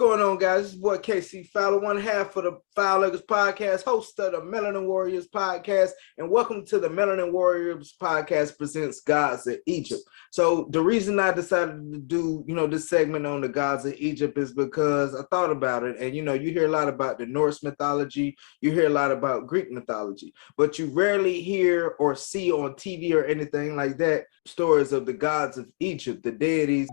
going on, guys? This is boy KC Fowler, one half of the Warrriorz podcast, host of the Melanin Warrriorz podcast, and welcome to the Melanin Warrriorz podcast presents Gods of Egypt. So the reason I decided to do, this segment on the Gods of Egypt is because I thought about it, and you hear a lot about the Norse mythology, you hear a lot about Greek mythology, but you rarely hear or see on TV or anything like that stories of the gods of Egypt, the deities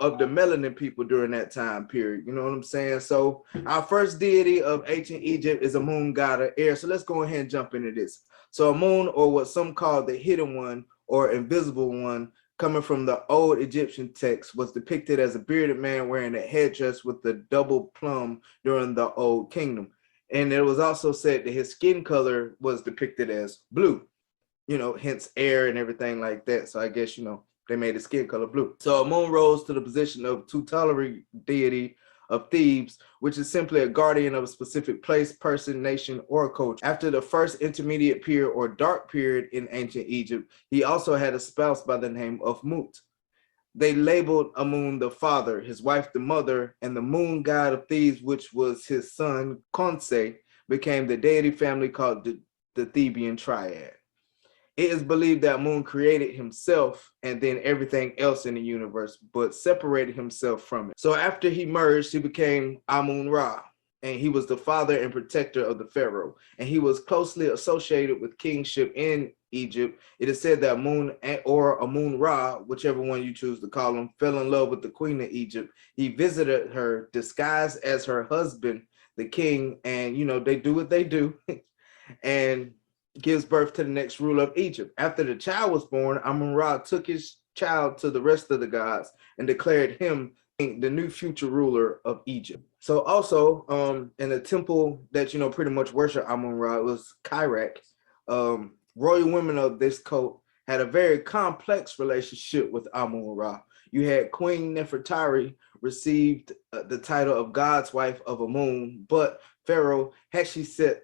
of the melanin people during that time period. You know what I'm saying? So our first deity of ancient Egypt is Amun, god of air. So let's go ahead and jump into this. So Amun, or what some call the hidden one or invisible one, coming from the old Egyptian text, was depicted as a bearded man wearing a headdress with the double plumb during the Old Kingdom. And it was also said that his skin color was depicted as blue, hence air and everything like that. So I guess, they made his skin color blue. So Amun rose to the position of tutelary deity of Thebes, which is simply a guardian of a specific place, person, nation, or culture. After the first intermediate period or dark period in ancient Egypt, he also had a spouse by the name of Mut. They labeled Amun the father, his wife the mother, and the moon god of Thebes, which was his son Khonse, became the deity family called the Theban triad. It is believed that Amun created himself and then everything else in the universe, but separated himself from it. So after he merged, he became Amun-Ra, and he was the father and protector of the pharaoh. And he was closely associated with kingship in Egypt. It is said that Amun or Amun-Ra, whichever one you choose to call him, fell in love with the queen of Egypt. He visited her disguised as her husband, the king, and they do what they do. And gives birth to the next ruler of Egypt. After the child was born, Amun-Ra took his child to the rest of the gods and declared him the new future ruler of Egypt. So also in the temple that pretty much worship Amun-Ra, it was Kairak. Royal women of this cult had a very complex relationship with Amun-Ra. You had Queen Nefertari received the title of God's wife of Amun, but Pharaoh Hatshepsut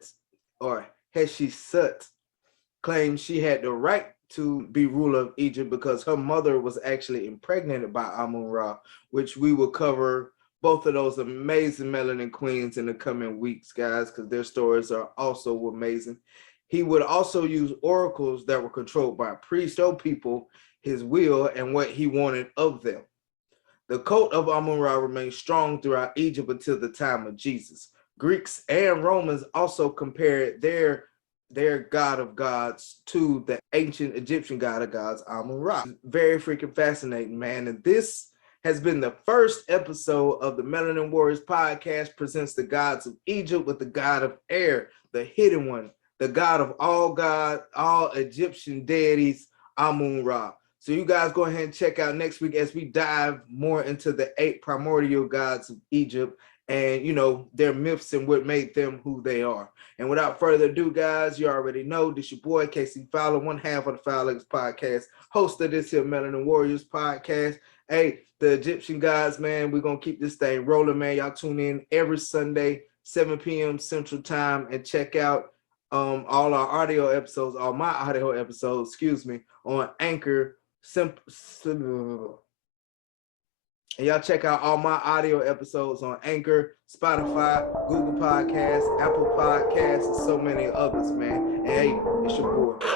claimed she had the right to be ruler of Egypt because her mother was actually impregnated by Amun-Ra, which we will cover both of those amazing melanin queens in the coming weeks, guys, because their stories are also amazing. He would also use oracles that were controlled by priests, show people his will and what he wanted of them. The cult of Amun-Ra remained strong throughout Egypt until the time of Jesus. Greeks and Romans also compared their god of gods to the ancient Egyptian god of gods, Amun-Ra. Very freaking fascinating, man. And this has been the first episode of the Melanin Warrriorz podcast presents the gods of Egypt with the god of air, the hidden one, the god of all Egyptian deities, Amun-Ra. So you guys go ahead and check out next week as we dive more into the 8 primordial gods of Egypt and their myths and what made them who they are. And without further ado, guys, you already know this your boy KC Fowler, one half of the Warrriorz podcast, host of this here Melanin Warrriorz podcast. Hey, the Egyptian gods, man, we're gonna keep this thing rolling, man. Y'all tune in every Sunday, 7 p.m. Central Time, and check out all our audio episodes, all my audio episodes, on Anchor. And y'all check out all my audio episodes on Anchor, Spotify, Google Podcasts, Apple Podcasts, and so many others, man. And hey, it's your boy.